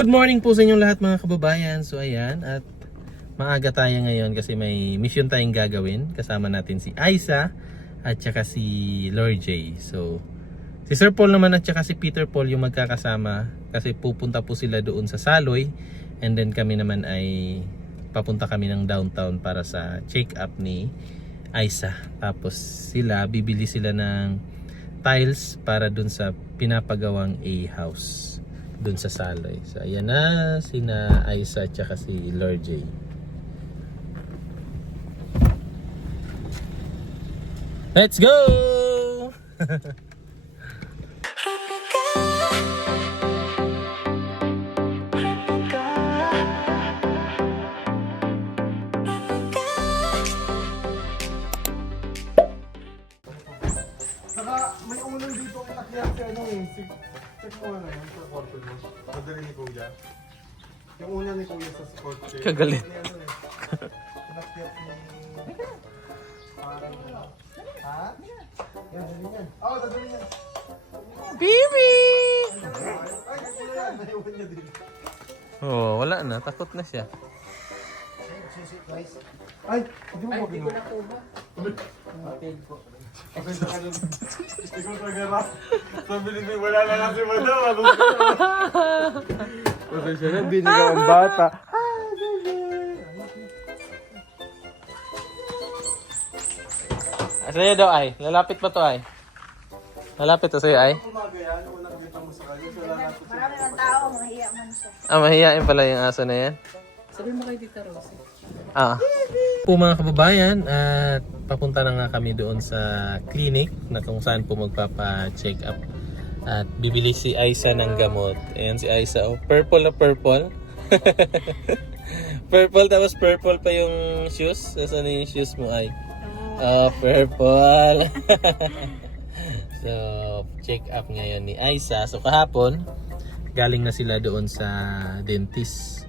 Good morning po sa inyong lahat mga kababayan. So ayan, at maaga tayo ngayon kasi may mission tayong gagawin. Kasama natin si Aiza at saka si Lord J. So si Sir Paul naman at saka si Peter Paul yung magkakasama kasi pupunta po sila doon sa Saloy. And then kami naman ay papunta kami ng downtown para sa check-up ni Aiza. Tapos bibili sila ng tiles para doon sa pinapagawang A-house doon sa Saloy. So ayan na sina Aiza at saka si Lord J. Let's go! Saka may unang dito inakyat si ano eh. Check mo na yan sa kwarto mo. Madali ni Kuya. Yung una ni Kuya sa kwarto. Kagalit. Inakyat ni... Parang... Ha? Yan, dali yan. Oo, dadali yan. Baby! Ay, Kuya yan. Naiwan niya din. Oh, wala na. Takot na siya. Ay, hindi mo ba binuha? Pasensya ka dun. Ikaw tagara. Sabi ni May, wala na kasi madam. Pasensya na, hindi niya ang bata. Sa'yo daw ay. Lalapit pa to ay. Lalapit to sa'yo ay. Umaga yan, unang kita mo sa kanya. So, lalapit siya. Marami ng tao, mahiya man siya. Mahihain pala yung aso na yan. Sabi mo kay Tita Rosie. Po mga kababayan, at papunta na nga kami doon sa clinic na kung saan po magpapa-check up at bibili si Aiza ng gamot. Ayan si Aiza, oh, purple na purple. Purple, tapos purple pa yung shoes. Saan na yung shoes mo ay? Oh, purple. So check up ngayon ni Aiza. So kahapon galing na sila doon sa dentist.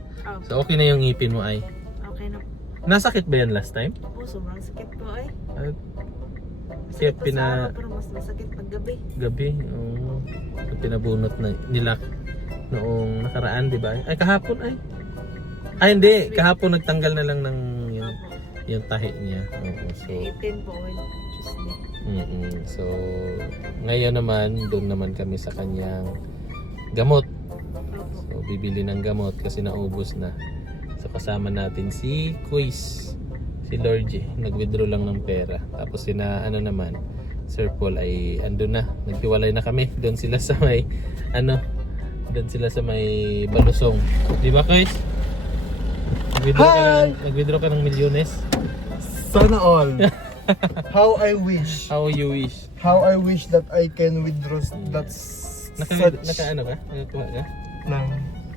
So okay na yung ngipin mo ay? Okay na. Nasakit ba yan last time? Po, sobrang sakit po ay. Kaya Masakit pa sa araw, pero mas masakit pag gabi. gabi, oh, pinabunot na nila noong nakaraan, di ba? Ay kahapon ay. Ay hindi, kahapon nagtanggal na lang ng yung tahi niya. Oo, so 18 po ay. Tuesday. so ngayon naman doon naman kami sa kanyang gamot. Opo. So bibili ng gamot kasi naubos na. So kasama natin si Quiz, si Lord J. Nag-withdraw lang ng pera. Tapos naman, Sir Paul ay andun na. Naghiwalay na kami. Doon sila sa may doon sila sa may Balusong. Di ba Quiz? Nag-withdraw ka ng milyones? Sana all. How I wish. How you wish. How I wish that I can withdraw that Naka ano ka? Nakakuha ka? ng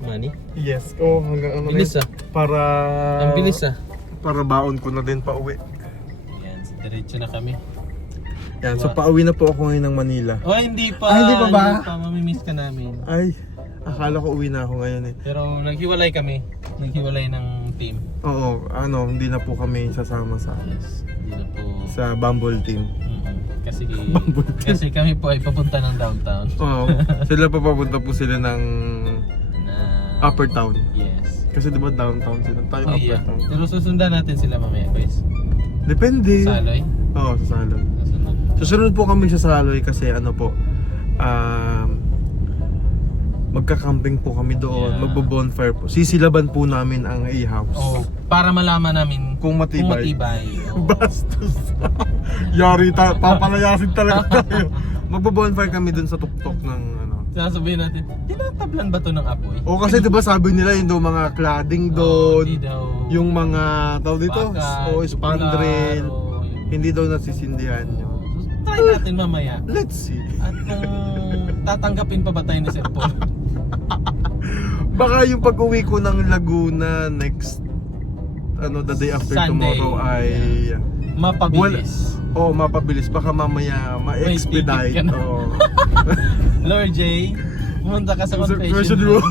Money? yes. Oh, hanggang ano Bilis rin. Para Ang bilis para baon ko na din pa uwi. Yan, so diretso na kami. Yan, so pauwi na po ako ngayon ng Manila. Oh, hindi pa. Ah, hindi pa ba? Hindi pa, mamimiss ka namin. Ay, akala ko uwi na ako ngayon eh. Pero naghiwalay kami. Naghiwalay ng team. Oo, hindi na po kami sasama sa Yes, hindi na po. sa Bumble team. Kasi kasi kami po ay papunta ng downtown. Oo, sila papunta po sila ng Na upper town. Yes. Kasi diba downtown sila? Tayo Oh, upper yeah. town. Pero susundan natin sila mamaya, guys. Depende. Saloy. Oo, sa Saloy. Susunod. Susunod po kami sa Saloy kasi magka-camping po kami doon, Yeah. magbo-bonfire po. Sisilaban po namin ang A-house. Oh, para malaman namin Kung matibay. Oh. Bastos. Yari papalayasin talaga tayo. Magbo-bonfire kami doon sa tuktok ng Sasabihin natin, tinatablan ba to ng apoy? O kasi 'di ba sabi nila yung daw mga cladding doon, Hindi daw. yung mga tawag dito, Bakal, spandrel, tubular, hindi daw nasisindihan yun. So, try natin mamaya. Let's see. At kung tatanggapin pa ba tayo ni Sir Paul? Baka yung pag-uwi ko ng Laguna next the day after Sunday. tomorrow ay Mapabilis. mapabilis. Baka mamaya ma-expedite. ticket ka na. Oo. Lord J, pumunta ka sa confession Confession room. room.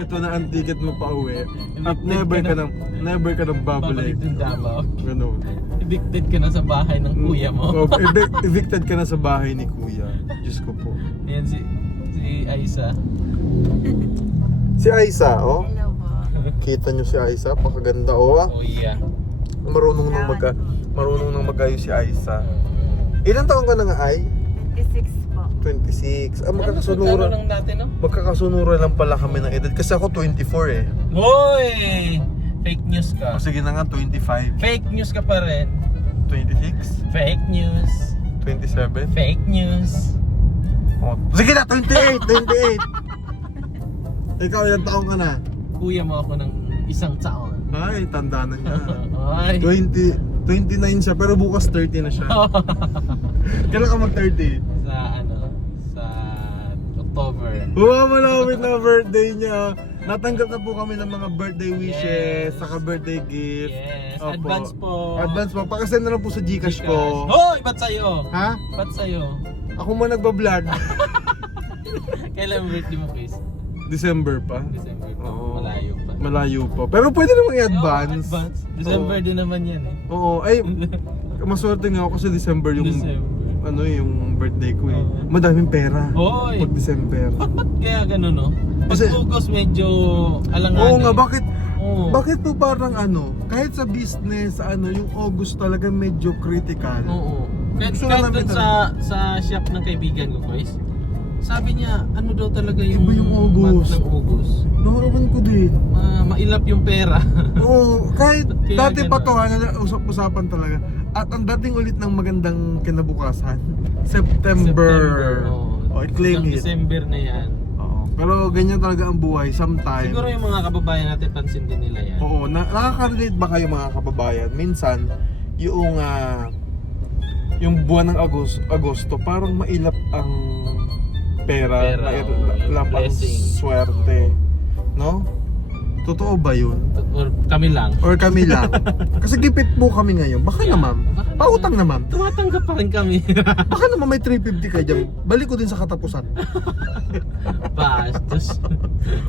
Ito na ang ticket mo pa uwi. At Evicted never ka nang babalik. Babalik ng Davao. Ganun. Evicted ka na sa bahay ng kuya mo. Evicted ka na sa bahay ni kuya. Diyos ko po. Ayan si Aiza. Si Aiza, oh. Hello po. Kita nyo si Aiza, pakaganda, oh. Oh yeah. Marunong nang mag-ayos si Aiza. Ilan taon ka na nga, Ay? 26 po. 26. Ano lang natin, no? Magkakasunura lang pala kami ng edad. Kasi ako 24 eh. Hoy! Fake news ka. O sige na nga, 25. Fake news ka pa rin. 26? Fake news. 27? Fake news. Oh. Sige na, 28! 28! Ikaw, ilang taon ka na? Kuya mo ako ng isang taon. Ay, tanda na niya. Ay. 29 siya, pero bukas 30 na siya. Kailan ka mag-30? sa October. Wow, malapit na birthday niya. Natanggap na po kami ng mga birthday wishes, Yes. saka birthday gift. Yes, Opo. advance po. Advance po. Pakasend na lang po sa Gcash ko. Hoy, ba't sa'yo? Ha? Ba't sa'yo? Ako man nagbablog. Kailan ang birthday mo, Chris? December pa. December pa. Oo. Malayo pa. Malayo pa. Pero pwede namang i-advance. Advance. December din naman yan eh. Oo. Ay, maswerte nga ako kasi December yung December. yung birthday ko eh. Oo. Madaming pera. Hoy! Pag December. Ba't kaya ganun, no? Pag Kasi- August medyo alanganin. Oo nga, bakit? Oo. Bakit po parang kahit sa business, yung August talaga medyo critical. Oo. Kahit, Gusto kahit namin dun sa shop ng kaibigan ko, Chris, sabi niya, ano daw talaga yung, Iba yung August. month ng August. Nakaraman ko din. Mailap yung pera. Oo, kahit Kaya dati pa ganun. to, usap-usapan talaga. At ang dating ulit ng magandang kinabukasan, September. Oo. Oh, claim Hanggang it. December na yan. Oo. Pero ganyan talaga ang buhay sometimes. Siguro yung mga kababayan natin, pansin din nila yan. Oo, nakaka-relate ba kayo mga kababayan? Minsan, yung buwan ng Agosto, parang mailap ang pera, Pera, mailap yung ang blessing. swerte. No? Totoo ba yun? Or kami lang. Or kami lang? Kasi gipit po kami ngayon. Baka Yeah. naman. Baka Pautang naman. Tumatanggap pa rin kami. Baka naman may 350 ka dyan. Balik ko din sa katapusan. Bastos.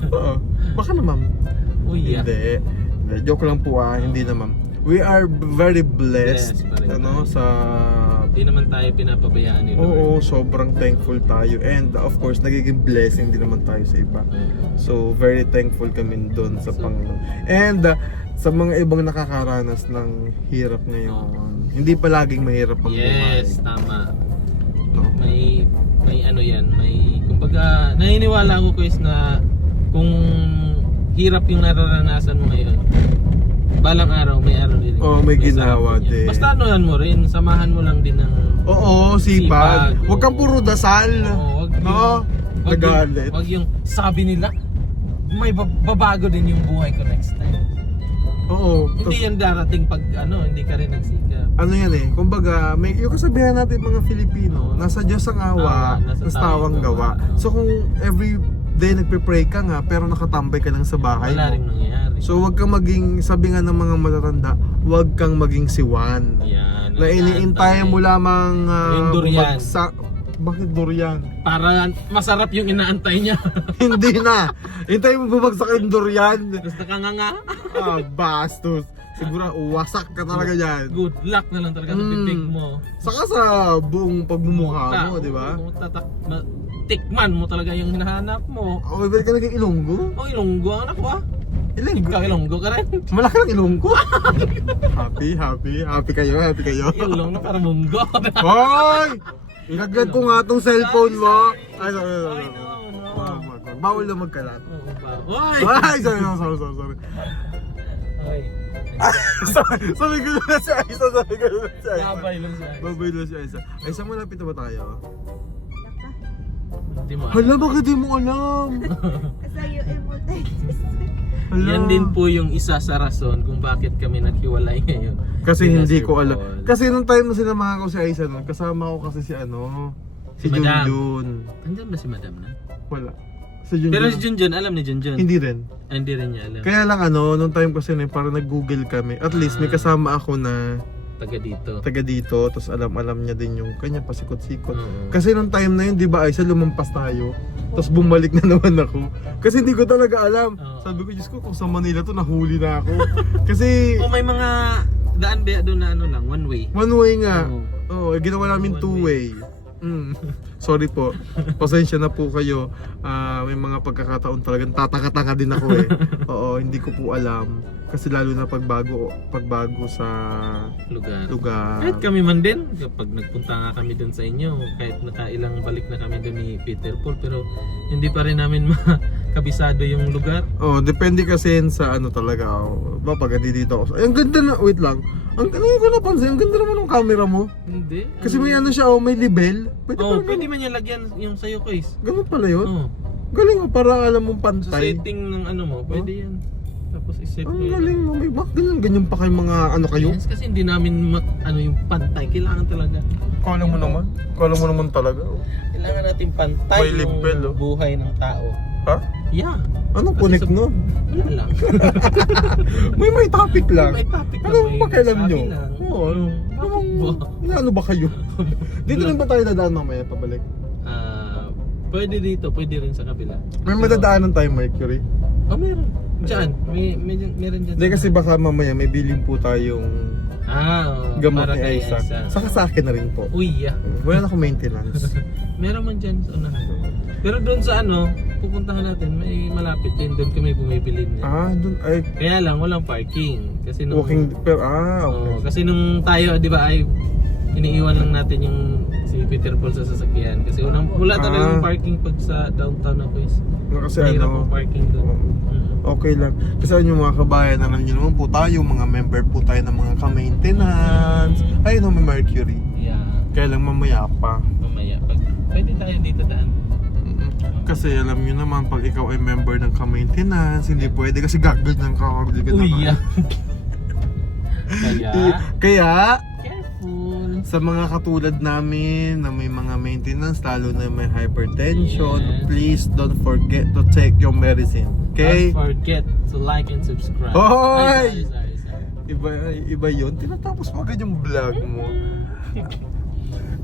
Oo. Baka naman. Uy, yeah. Hindi. Joke lang po Hindi naman. We are very blessed. Blessed pa rin tayo. Sa... Hindi naman tayo pinapabayaan ni Lord. Oo, sobrang thankful tayo. And of course, nagiging blessing din naman tayo sa iba. So, very thankful kami doon sa Panginoon. And sa mga ibang nakakaranas ng hirap ngayon. Hindi palaging mahirap ang buhay. Yes, tama. No? May ano yan, kumbaga naniniwala ako guys na kung hirap yung nararanasan mo ngayon, balang araw may araw din. May ginawa sarap din. Basta anuhan mo rin, samahan mo lang din ng Oo, sipag. Sipag, Huwag kang oo. puro dasal. Oo, No? Nagalit. Wag yung sabi nila, may babago din yung buhay ko next time. Oo. Hindi yan darating pag hindi ka rin nagsikap. Ano yan eh, kumbaga, yung kasabihan natin mga Filipino, nasa Diyos ang awa, Nasa nasa tawang tawang gawa. gawa. So kung every day nagpe-pray ka nga, pero nakatambay ka lang sa bahay Wala rin mo. nangyayari. So wag kang maging, sabi nga ng mga matatanda, wag kang maging siwan. yan, Na iniintayan mo lamang Yung durian. Bakit durian? para masarap yung inaantay niya. Hindi na! Hintayin mo bumagsak yung durian. Gusto ka nga. Bastos. Siguro wasak ka talaga yan. Good luck na lang talaga sa pipig mo. Saka sa buong pagmumukha mo, di ba? Tikman mo talaga yung hinahanap mo. O, iba ka naging ilonggo? Oh, ilonggo ang anak ko ah. Ilonggo? Ikaw ilonggo ka rin. Malaki lang ilonggo. Happy kayo. Ilong na para munggo. Hoy! Ilaglag ko nga tong cellphone mo. Ay, sorry. Ay, no. Bawal na magkalat. Oo ba? Hoy! Ay, sorry. Hoy. Sabi ko na si Aiza. Gabay lang siya. Babay lang si Aiza. Aiza, malapit na ba tayo? Hindi mo. Hala, bakit di mo alam? Kasi yung multitasking. Hala. Yan din po yung isa sa rason kung bakit kami naghiwalay ngayon. Kasi Sina hindi Sir ko alam. Paul. Kasi nung time na sinamahan ko si Aiza nun, kasama ko kasi si Si Madam. Junjun. Andyan ba si Madam na? Wala. Si Junjun. Pero si Junjun, alam ni Junjun. Hindi rin. Hindi rin niya alam. Kaya lang nung time kasi na parang nag-google kami. At least may kasama ako na Taga dito. taga dito. Tapos alam niya din yung kanya pasikot-sikot. Oo. Kasi nung time na yun, di ba Aiza, lumampas tayo. Tapos bumalik na naman ako. Kasi hindi ko talaga alam. Oo. Sabi ko, Diyos ko, kung sa Manila to, nahuli na ako. Kasi O may mga daan ba doon na lang, one way. one way nga. Oo. Oo, ginawa namin One two way. Sorry po. Pasensya na po kayo. May mga pagkakataon talagang tataka-taka din ako eh. Oo, hindi ko po alam. Kasi lalo na pagbago sa lugar. Kahit kami man din, kapag nagpunta nga kami dun sa inyo, kahit nakailang balik na kami dun ni Peter Paul, pero hindi pa rin namin makabisado yung lugar. Oh, depende kasi yan sa ano talaga. Ba, pag dito ako. Ay, ang ganda na. Wait lang. Ang hindi ko napansin, ang ganda naman ng camera mo. Hindi. Kasi may ano siya, may level. Pwede Oh, pala pwede ganun. man niya lagyan yung sa'yo, Chris. Ganun pala yun. Oh. Galing mo, para alam mong Sa pantay. setting ng ano mo, pwede yan. Tapos iset mo Ang yun. galing mo. May ganyan pa kayo mga ano kayo. Yes, kasi hindi namin ano yung pantay. Kailangan talaga. Kala mo naman. Kala mo naman talaga. Kailangan natin pantay May yung level, oh. buhay ng tao. Ha? Yeah. Anong Kasi connect sa- nun? Wala lang. may topic lang. May topic Ano lang, may ba kailan sabi nyo? lang. Oo, ano? Bakit ba? Ano ba kayo? Dito rin ba tayo dadaan mamaya pabalik? Pwede dito, pwede rin sa kabila. May madadaanan tayo Mercury. Oh, meron. Diyan. Meron dyan. Hindi kasi baka mamaya may bilhin po tayong gamot para ni kay Aiza. Aiza. Saka sa akin na rin po. Uy, yeah. Wala na akong maintenance. Meron man dyan sa unahan. Pero doon sa ano, pupuntahan natin, may malapit din. Doon kami bumibili niya. Dun ay Kaya lang, walang parking. Kasi nung, walking okay. Oo, kasi nung tayo, di ba, ay iniiwan lang natin yung si Peter Paul sa sasakyan. Kasi wala talagang parking pag sa downtown na place. Kasi Mahirap ano, ang parking doon. okay lang. Kasi ano yung mga kabayan, alam nyo naman po tayo, mga member po tayo ng mga ka-maintenance. Ayun may Mercury. Yeah. Kaya lang mamaya pa. Mamaya. Pwede tayo dito daan. Kasi alam nyo naman, pag ikaw ay member ng ka-maintenance, hindi pwede kasi gaganyan ka. Uy, yeah. Kaya, Careful. sa mga katulad namin na may mga maintenance, lalo na may hypertension, Yes. please don't forget to take your medicine. Okay? Don't forget to like and subscribe. Hoy! Sorry. Iba yun. Tinatapos mo agad yung vlog mo.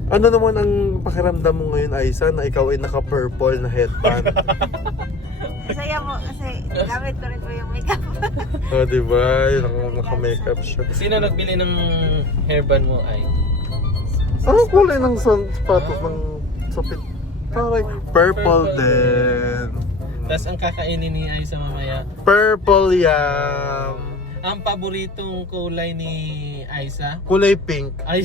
Ano naman ang pakiramdam mo ngayon, Aiza, na ikaw ay naka-purple na headband? Masaya po kasi gamit ko rin po yung makeup. Diba? Naka-makeup siya. Sino nagbili ng hairband mo ay? Anong kulay ng sapatos ng sapit? Parang purple din. Tapos ang kakainin ni Aiza mamaya, Purple yam. ang paboritong kulay ni Aiza Kulay pink. ay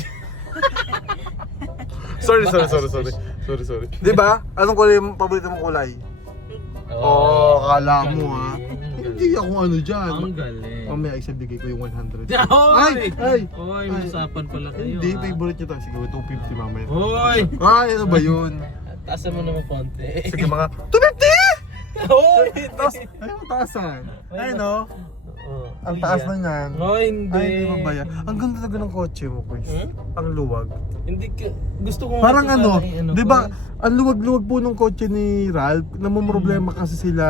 Sorry. Diba? Anong kulay yung paborito mong kulay? Kala mo ha. Hindi ako ano dyan. Ang galing. Mamaya isabigay ko yung 100. Ay! Ay! Oy, may usapan pala kayo. Hindi, ha? favorite nyo tayo. Sige, 250 mamaya. Hoy! Ano ba yun? Taasan mo naman konti. Sige mga 250! Hoy! Tapos, ayun, taasan. Ay no? Oh, Ang uy, taas yeah. na yan. Oh, hindi. Ay, hindi mo ba yan? Ang ganda talaga ng kotse mo, Chris. Ang luwag. Hindi gusto ko Parang nga ano, sana di ba, ang luwag-luwag po ng kotse ni Ralph, namumroblema kasi sila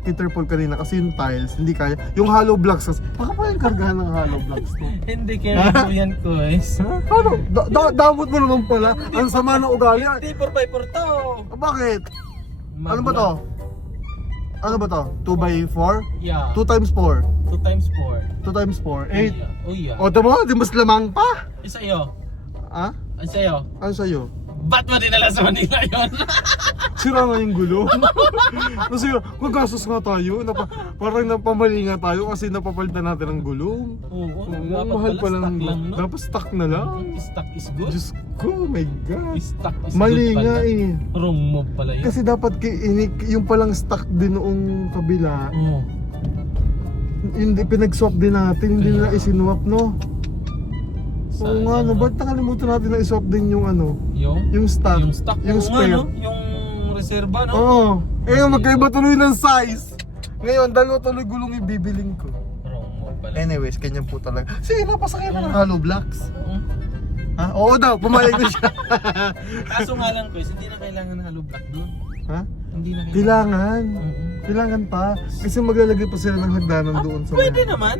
Peter Paul kanina kasi yung tiles, hindi kaya. Yung hollow blocks kasi, baka pa yung kargahan ng hollow blocks to. Hindi kaya po yan, guys. Ano? Damot mo naman pala. Ang sama ng ugali. Hindi 4x4 to. Bakit? Ano ba to? Ano ba to? 2x4? Yeah. 2 times 4. 2 times 4. 2 times 4. 8. Oh yeah. O, tama, di mas lamang pa. Isa iyo. Ha? Isa iyo. Ano sa'yo? Ba't mo dinala sa Manila yun? Sira nga yung gulo. Kasi magastos nga tayo. Parang napamali nga tayo kasi napapalitan natin ang gulong. Oo. Ang mahal pa lang. No? Dapat stock na lang. Stock is good. Diyos ko, my God. Stock is Mali good nga pala. eh. Wrong move pala yun. Kasi dapat yung palang stock din noong kabila. Oo. Hindi pinag-swap din natin. Hindi Kaya. nila isinwap, no? Oo Sayang, nga, no? no? Ba't nakalimutan natin na iswap din yung ano? Yung stock. Yung stock. Yung Oo nga, spare. no? Yung reserva, no? Oo. Magkaiba tuloy ng size. Ngayon, dalawa tuloy gulong ibibiling ko. Wrong move pala. Anyways, ganyan po talaga. Sige, napasakay ka ng hollow blocks. Oo. Ha? Oo daw, pumayag na siya. Kaso nga lang, Chris, hindi na kailangan ng hollow block doon. Ha? Hindi na Kailangan. Oo. Kailangan pa. Kasi maglalagay pa sila ng hagdanan doon sa Pwede naman.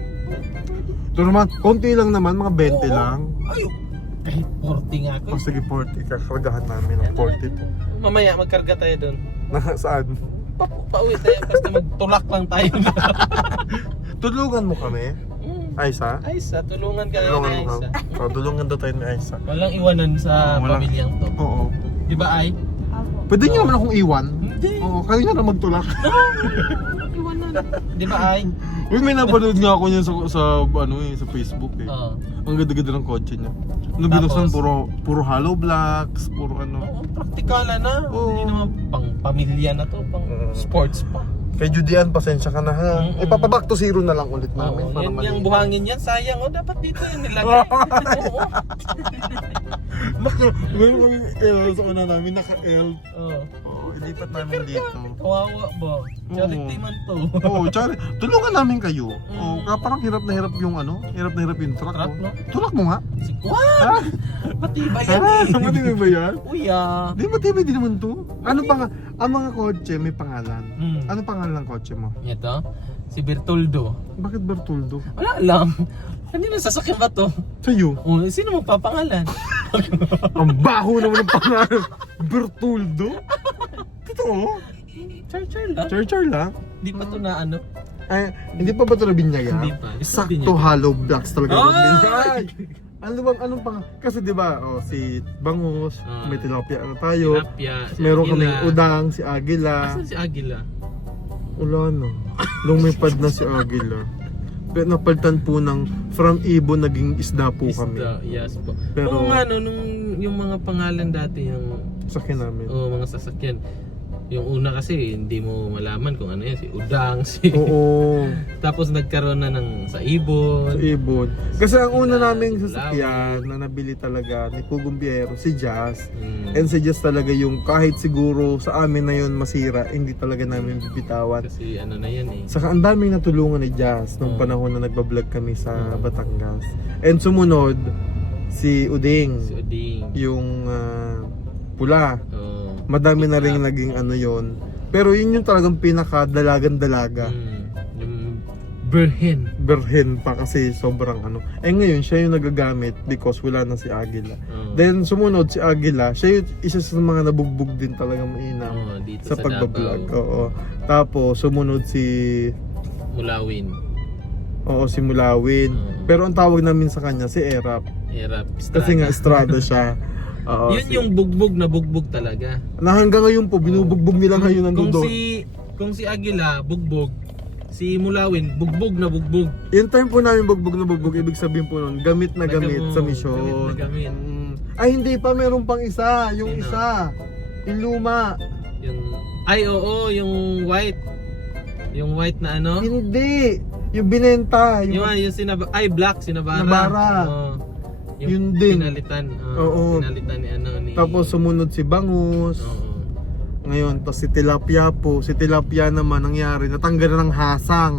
Ito naman, konti lang naman, mga 20 Oo. lang. Ay, kahit 40 nga, O Chris. sige, 40. Kakargahan namin ng 40 po. Mamaya, magkarga tayo doon. Saan? Pauwi tayo, basta magtulak lang tayo. Tulungan mo kami. Aisa? Aisa, tulungan ka na ni Aisa. Tulungan daw tayo ni Aisa. Walang iwanan sa Walang- pamilyang to. Oo. Di ba, Ay? Opo. Pwede niyo naman akong iwan? Hindi. Oo, kayo na lang magtulak. Walang iwanan. Di ba, Ay? Uy, may napanood nga ako niyan sa Facebook eh. Oo. Ang ganda-ganda ng kotse niya. Nung Tapos? binuksan, puro hollow blocks, puro ano. Oo, practical na. Oo. Hindi naman pang pamilya na to, pang sports pa. Kay Judian, pasensya ka na ha. Mm-mm. Papaback to zero na lang ulit namin. Oo, para yan, mali. yung buhangin yan, sayang. O, dapat dito yung nilagay. Oo. Meron kami L sa una namin, naka-L. Oo. Oo, ilipat namin dito. Kawawa ba? Charity man to. Oo, tsari, tulungan namin kayo. Mm. Oo, parang hirap na hirap yung hirap na hirap yung truck. Truck, oh. no? Tulak mo nga. What? Matibay yan eh. Matibay ba yan? Uya. Di matibay din naman to. Ano pa nga, ang mga kotse may pangalan. Hmm. Ano pangalan ng kotse mo? Ito, si Bertoldo. Bakit Bertoldo? Wala lang. Kanino sasakyan ba to? Sa'yo? Oh, sino magpapangalan? Ang baho naman ng pangalan. Bertoldo? Totoo? Char-char lang. Char-char lang? Di pa to na ano? Ay, hindi pa ba ito nabinyaga? Hindi pa. Ito Sakto binyaga. hollow blocks talaga. Ay! Ay! Ano bang, anong pang, kasi di ba, si Bangus, Ah. may tilapia na tayo. Tilapia, si Meron Agila. kaming udang, si Agila. Asan si Agila? Wala na. Lumipad na si Agila. Pero napalitan po ng from ibon naging isda po kami. Isda, yes po. Pero- Oo nga no, nung yung mga pangalan dati, yung Sakin namin. mga sasakyan. Yung una kasi, hindi mo malaman kung ano yan, si Udang, si... Oo. Tapos nagkaroon na ng sa Ibon. Sa ibon. Kasi ang una Sila, naming Lawi. sasakyan na nabili talaga ni Pugong Biyero, si Jazz. Mm. And si Jazz talaga yung kahit siguro sa amin na yun masira, hindi talaga namin bibitawan. Kasi ano na yan eh. Saka ang daming natulungan ni Jazz nung panahon na nagbablog kami sa Batangas. And sumunod, si Uding, Si Uding. yung pula. Oh. Madami na rin naging ano yon. Pero yun yung talagang pinaka-dalagan-dalaga. Yung Berhen. Berhen pa kasi sobrang ano. Ngayon siya yung nagagamit because wala na si Agila. Oh. Then sumunod si Agila, siya yung isa sa mga nabugbog din talaga mainam Oh, dito sa sa pagbablog. Davao. Oo. Tapos sumunod si Mulawin. si Mulawin. Oo. Pero ang tawag namin sa kanya si Erap. Erap. Kasi nga Estrada siya. Oo, Yun yung bugbog na bugbog talaga. na hanggang ngayon po binubugbog nila ngayon ang Kung dudot. kung si Agila bugbog, si Mulawin bugbog na bugbog. Yung time po namin bugbog na bugbog, ibig sabihin po nun, gamit na gamit Nagamo, sa misyon. gamit na gamit. Ay hindi pa, meron pang isa. Yung Sino? isa. Yung luma. Yung white. Yung white na ano? Hindi. Yung binenta. Black sinabara. Nabara. Oo. Yun din. Pinalitan. Oo. Pinalitan ni ano ni. Tapos sumunod si Bangus. Oo. Ngayon, tapos si Tilapia po. Si Tilapia naman, nangyari, natanggal na ng hasang.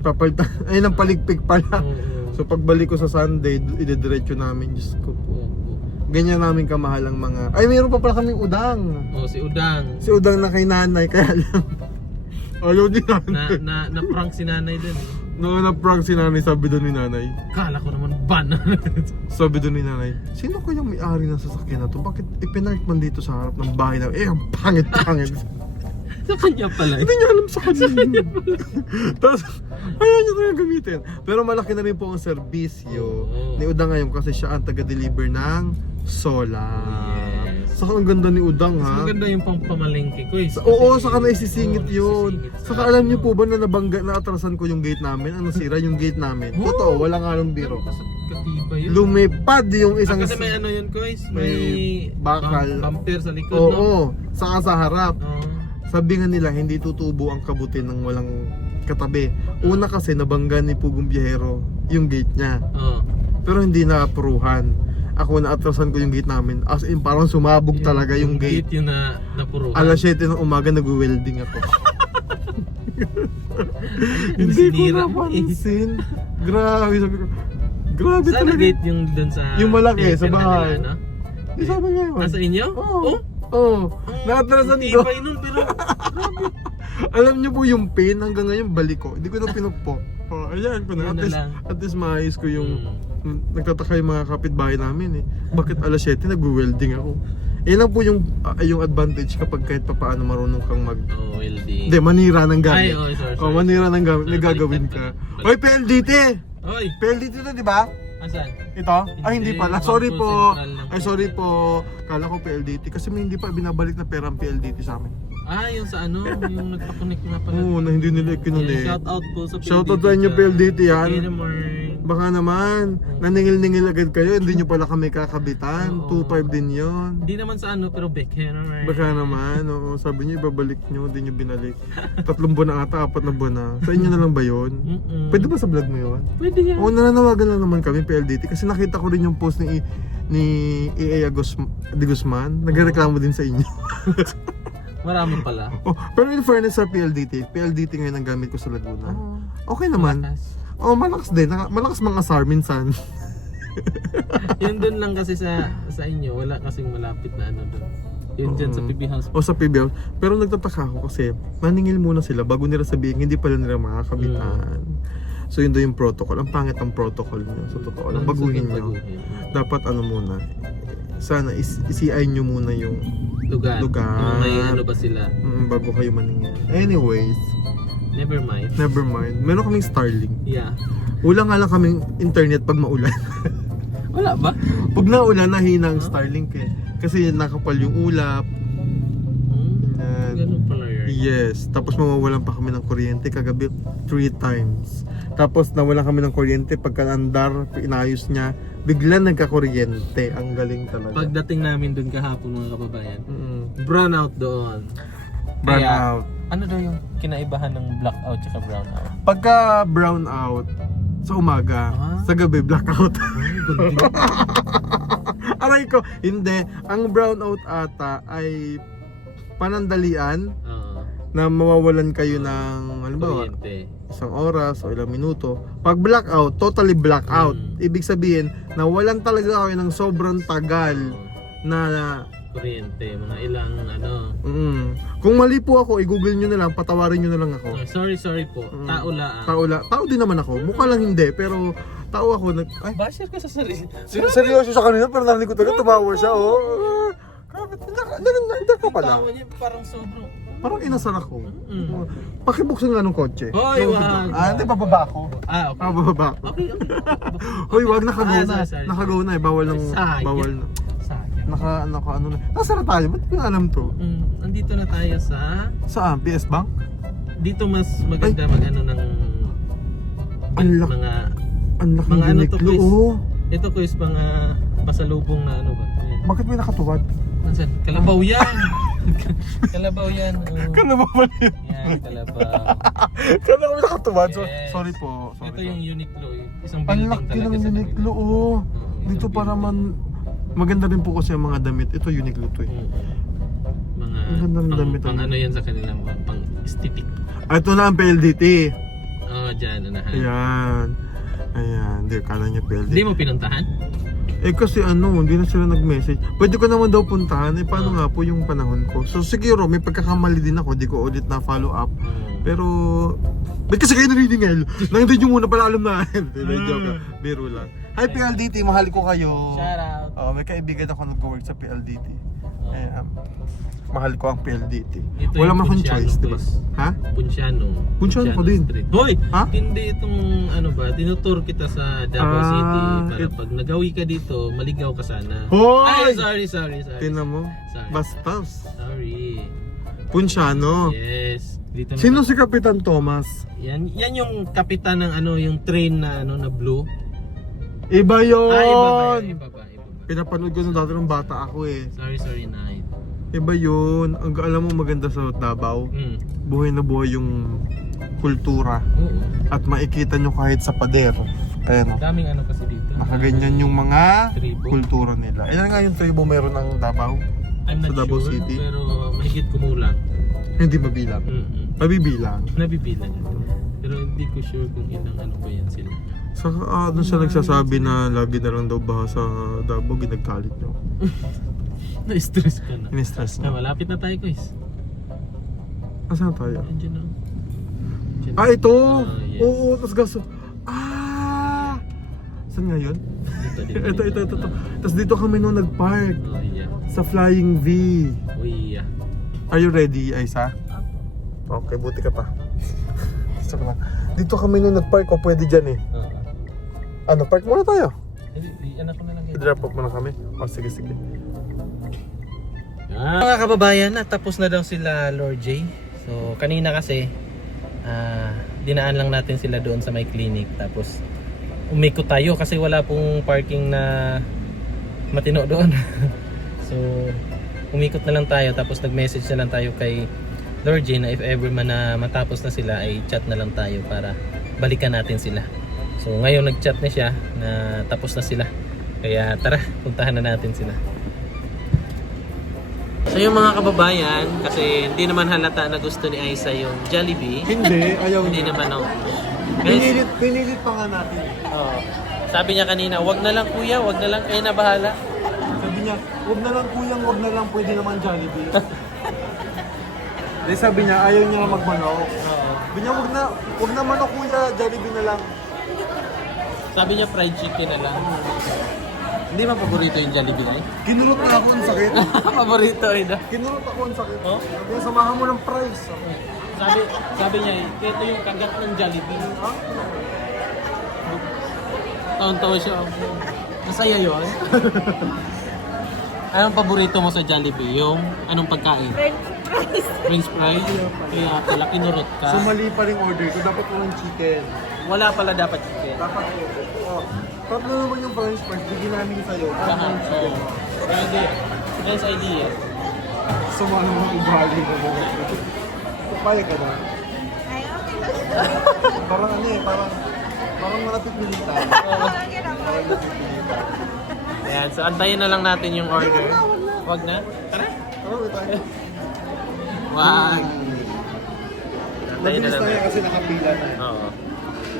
Papalitan. Ay, ng paligpik pala. Oo. So pagbalik ko sa Sunday, idediretso namin. Diyos ko po. Oo. Ganyan namin kamahal ang mga... Ay, mayroon pa pala kaming udang. Oh, si Udang. Si udang na kay nanay, kaya lang. Ayaw ni nanay. Na prank si nanay din. Noong na-prank si nanay, sabi doon ni nanay. Kala ko naman ban. Sabi doon ni nanay, sino kayang may-ari ng sasakyan na to? Bakit ipinark man dito sa harap ng bahay na? Ang pangit-pangit. Sa kanya pala. Hindi niya alam sa kanya. Tapos, ayaw niya talaga gamitin. Pero malaki na rin po ang serbisyo ni Udang ngayon kasi siya ang taga-deliver ng solar. Yes. Saka ang ganda ni Udang ha. Ang ganda yung pangpamalengke ko eh. Oo, saka naisisingit yun. Naisisingit Saka alam niyo po ba na nabangga na atrasan ko yung gate namin? Ang nasira yung gate namin. Oh! Totoo, walang halong biro. Katibay yun. Lumipad yung isang... Kasi may ano yun guys, may bakal. Bumper sa likod, Oo, no? saka sa harap. Oo. Sabi nga nila, hindi tutubo ang kabuti ng walang katabi. Una kasi nabangga ni Pugong Biyahero yung gate niya. Oo. Pero hindi na-apruhan. Ako na-atrasan ko yung gate namin. As in, parang sumabog talaga yung gate. Yung napuro. Alas 7 ng umaga nag-welding ako. Hindi ko Sinira mo napansin. Grabe, sabi ko. Grabe Saan talaga. gate yung dun sa... Yung malaki, sa pinaka bahay. nila, no? Di sabi nga yun. Nasa inyo? Oo. Oo. Na-atrasan ko. Tibay nun, pero... Alam niyo po yung pin hanggang ngayon balik ko. Hindi ko na pinupok. Oh, ayan ko na. Yun na lang. At least maayos ko yung Hmm. nagtataka yung mga kapitbahay namin eh. Bakit alas 7 nag-welding ako? Yan lang po yung advantage kapag kahit papaano marunong kang mag... Oh, welding. Hindi, manira ng gamit. Ay, sorry. Oh, manira ng gamit. May Baliktad gagawin pala. ka. Hoy, PLDT! Hoy! PLDT to, di ba? Asan? Ito? Ay, hindi Hindi, pala. Bangko Sorry po. Sentral lang. Ay, sorry po. Kala ko PLDT. Kasi may hindi pa binabalik na pera ang PLDT sa amin. Ah, yung sa ano, yung nagpa-connect nga pala. Oo, na hindi nila ikinulit. Shout out po sa PLDT. Shoutout sa inyo, PLDT yan. Okay naman. Baka naman, naningil-ningil agad kayo, hindi nyo pala kami kakabitan. Oo. 2.5 din yon. Hindi naman sa ano, pero beke naman. Baka naman, oo. Sabi nyo, ibabalik nyo, hindi nyo binalik. 3 buwan na ata, 4 na buwan na. Sa inyo na lang ba yun? Mm-mm. Pwede ba sa vlog mo yun? Pwede yan. Oo, nananawagan lang naman kami, PLDT. Kasi nakita ko rin yung post ni EA de Guzman. Nagreklamo din sa inyo. Marami pala. Oh, pero in fairness sa PLDT ngayon ang gamit ko sa Laguna. Oh, Okay naman. malakas. Oh, malakas din. Malakas mga SAR minsan. Yun dun lang kasi sa inyo, wala kasing malapit na ano dun. Yun dyan sa PB House. O sa PBL. Pero nagtataka ako kasi maningil muna sila bago nila sabihin hindi pala nila makakabitan. So yun daw yung protocol. Ang pangit ang protocol niyo. So totoo lang, baguhin niyo. Dapat ano muna, sana isiay nyo muna yung Lugar. Lugar. Kung may ano ba sila. bago kayo maningil. Anyways, Never mind. never mind. Meron kaming Starlink. Yeah. Wala nga lang kaming internet pag maulan. Wala ba? Pag naulan, nahina ang Starlink eh. Kasi nakapal yung ulap. Yan. Ganun pala yun. Yes. Tapos mawawalan pa kami ng kuryente kagabi 3 times. Tapos nawalan kami ng kuryente pagka andar, inayos niya. Bigla nagka-kuryente. Ang galing talaga. Pagdating namin dun kahapon mga kababayan, Mm. brown out doon. Burn Kaya, out. Ano daw yung kinaibahan ng blackout tsaka brown out? Pagka brown out sa umaga, Ah. sa gabi blackout. Ay, ganda. Aray ko, hindi. Ang brown out ata ay panandalian Oo. na mawawalan kayo ng halimbawa Kuryente. 1 oras o ilang minuto. Pag blackout, totally blackout. Ibig sabihin na walan talaga kayo ng sobrang tagal na Kuryente, mga ilang ano. Kung mali po ako, i-google nyo na lang, patawarin nyo na lang ako. Oh, sorry po. Tao lang. Tao din naman ako. Mukha lang hindi, pero tao ako. Ay, Basher ka sa sarili. seryoso siya kanina, pero narinig ko talaga tumawa siya, oh. Grabe, hindi ka pala. Tawa niya parang sobrang. Parang inasar ako. Mm. Pakibuksan nga ng kotse. Hoy, wag. Hindi, bababa ako. Ah, okay. Bababa ako. Okay. Hoy, wag, nakagaw na. Sorry. Nakagaw na eh, bawal ng, Sayang. bawal na. Sayang. Naka ano na. Nasara tayo, ba't ko alam to? Andito na tayo sa Saan? PS Bank? dito mas maganda mag-ano ng Ang laki. mga Ang laki Mga ng ano to, Uniqlo, please? oh. ito ko is mga pasalubong na ano ba? Ayan. Bakit may nakatuwad? Nasaan? Kalabaw yan. Kalabaw yan. Oh. Kala mo ba yun? Yan, kalabaw. Kala ko may nakatuwad. Yes. Sorry po. Sorry Ito po. yung Uniqlo. Isang Ang building laki talaga ng sa Uniqlo, kanila. oh. Oo, Dito isang para building. man maganda rin po kasi ang mga damit. Ito Uniqlo to eh. Mga Ang ganda ng damit, pang ano. ano yan sa kanila, mga pang aesthetic. Ito na ang PLDT. Oh, dyan, unahan. Ayan. Ayan. Hindi, kala niya PLDT. Hindi mo pinuntahan? Eh kasi ano, hindi na sila nag-message. Pwede ko naman daw puntahan. Eh paano nga po yung panahon ko? So siguro may pagkakamali din ako. Di ko ulit na follow up. Pero, ba't kasi kayo naniningil? Nandun yung muna pala alam na. Hindi, joke lang. Biro lang. Hi PLDT, mahal ko kayo. Shout out. Oh, may kaibigan ako nag-work sa PLDT. Oh. Eh, mahal ko ang PLDT. Ito Wala yung man akong Punciano, choice, di ba? boys. Ha? Punciano. Punciano ko din. Street. Hoy! Ha? Hindi itong ano ba, tinutur kita sa Davao Ah, City para pag nagawi ka dito, maligaw ka sana. Hoy! Ay, sorry. Tinan mo. Sorry. Bastos. Sorry. Punciano. Yes. Dito na. Sino si Kapitan Thomas? Yan yung kapitan ng ano, yung train na ano na blue. Iba yun! Iba ba? Pinapanood ko nung dati nung bata ako eh. Sorry, night. Iba yun. Ang alam mo maganda sa Davao. Buhay na buhay yung kultura. Oo. At makikita nyo kahit sa pader. Ayan. Daming ano kasi dito. Nakaganyan yung mga Tribo. kultura nila. Ilan nga yung tribo meron ng Davao? I'm not sa Davao sure, City? pero mahigit kumulang. Hindi mabilang. Mabibilang. Nabibilang ito. Pero hindi ko sure kung ilang ano ba yan sila. Saka doon siya nagsasabi na lagi na lang daw baha sa Davao, ginagalit nyo. Na-stress ka na. In-stress Ah, nyo. malapit na tayo guys. Asan tayo? Andiyan na. Andiyan na. Ah, ito! yes. Oo, tas gaso. Ah! Saan nga yun? Dito. Ito. Tapos dito kami nung nag-park Oh yeah. sa Flying V. Oh yeah. Are you ready, Aisa? Okay, buti ka pa. Gusto ko lang. Dito kami nung nag-park, o pwede dyan eh. Ano, park muna tayo. Anak ko na lang yun. I-drop off muna kami. Oh, sige. Mga kababayan, natapos na daw sila Lord J. So kanina kasi dinaan lang natin sila doon sa may clinic. Tapos umikot tayo kasi wala pong parking na matino doon. So umikot na lang tayo. Tapos nag-message na lang tayo kay Lord J na if ever man na matapos na sila ay chat na lang tayo para balikan natin sila. So ngayon nag-chat na siya na tapos na sila. Kaya tara, puntahan na natin sila. So yung mga kababayan, kasi hindi naman halata na gusto ni Aiza yung Jollibee. Hindi, ayaw Hindi niya. naman Guys, Pinilit pa nga natin. sabi niya kanina, wag na lang kuya, wag na lang, kayo na bahala. Sabi niya, wag na lang kuyang, wag na lang, pwede naman Jollibee. Sabi niya, ayaw niya magmanok. Sabi niya, wag na manok kuya, Jollibee na lang. Sabi niya fried chicken na lang. Hindi ba paborito yung Jollibee ay? Kinurot na ako, ang sakit. Paborito ay na. Kinurot ako, ang sakit. Oh? Sabi niya, samahan mo ng price. Sabi niya, ito yung kagat ng Jollibee. Taon-taon siya. Masaya yun. Anong paborito mo sa Jollibee? Yung anong pagkain? French fries? Kaya pala kinurot ka. So mali pa rin order ko, dapat walang chicken. Wala pala dapat chicken. Dapat tatlo naman yung French fries, bigyan namin sa'yo. Ano yung chicken mo? Pwede. Nice idea. Sumama mo ang ugali mo. Papaya ka na. Ay, okay lang. Parang parang malapit milita. Okay lang. Ayan, so antayin na lang natin yung order. Wag na? Tara. Tara, tayo. Wag. Antayin na Mabilis lang tayo natin. kasi nakapila na. Oo.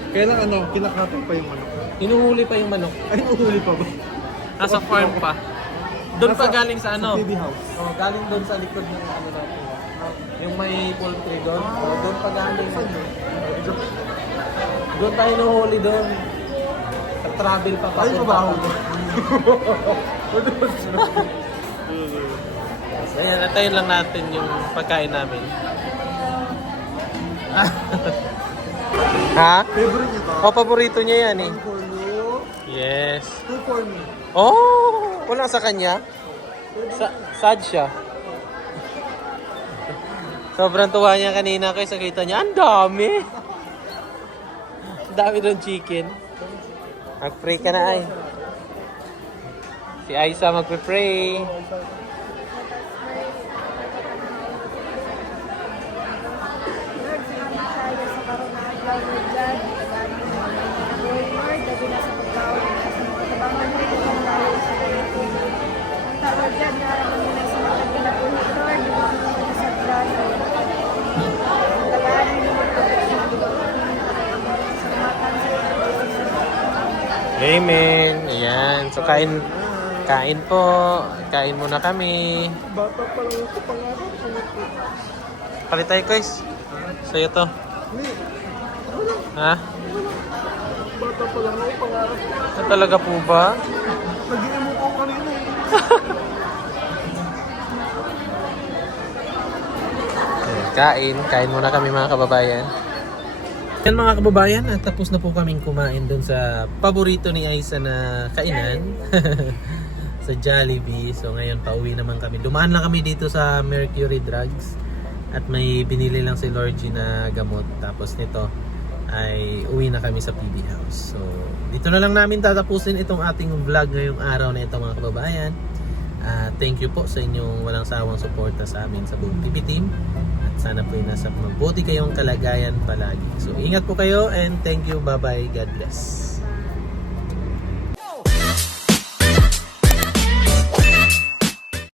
Kailan kinakatay pa yung manok? Hinuhuli pa yung manok. Ay, uhuli pa ba? Nasa farm pa. Doon pa galing sa ano? Sa TV house. Oh, galing doon sa likod ng ano natin. Yung may poultry doon. Oh, doon pa galing. Doon tayo nuhuli doon. Travel pa pa. Ay, mabaho. So, ayan, natayin lang natin yung pagkain namin. Ha? Favorite niyo to? Oh, paborito niya yan eh. One for you, Yes. two for me. Oh, wala sa kanya. Sad siya. Sobrang tuwa niya kanina kasi nakita niya, ang dami. Ang dami doon chicken. Mag-pray ka na ay. Si Aiza magpe-pray. Lord, salamat tayo sa karoon na ikaw, Lord, dyan. Lord, dagi na sa pagkaon. Tabangan mo ito ang tayo sa ganitong. Ang tawag dyan, naraman mo na sa mga pinapulit, Lord. Di ba mo sa grano? Ang tagaan mo naman ito. Salamatan sa ito. Amen. Ayan. So kain po. Kain muna kami. Bata pa lang ito, pangarap. Palit tayo, guys. Sa'yo to. Hindi, Ha? bata pa lang ako, pangarap. Talaga po ba? Nag-iimo ko kanina eh. Kain muna kami mga kababayan. Yan mga kababayan, tapos na po kaming kumain dun sa paborito ni Aiza na kainan. Sa Jollibee. So ngayon pauwi naman kami. Dumaan lang kami dito sa Mercury Drugs. At may binili lang si Lord G na gamot. Tapos nito ay uwi na kami sa PB House. So dito na lang namin tatapusin itong ating vlog ngayong araw na ito mga kababayan. Thank you po sa inyong walang sawang suporta sa amin sa buong PB team. At sana po nasa mabuti kayong kalagayan palagi. So ingat po kayo and thank you. Bye bye. God bless.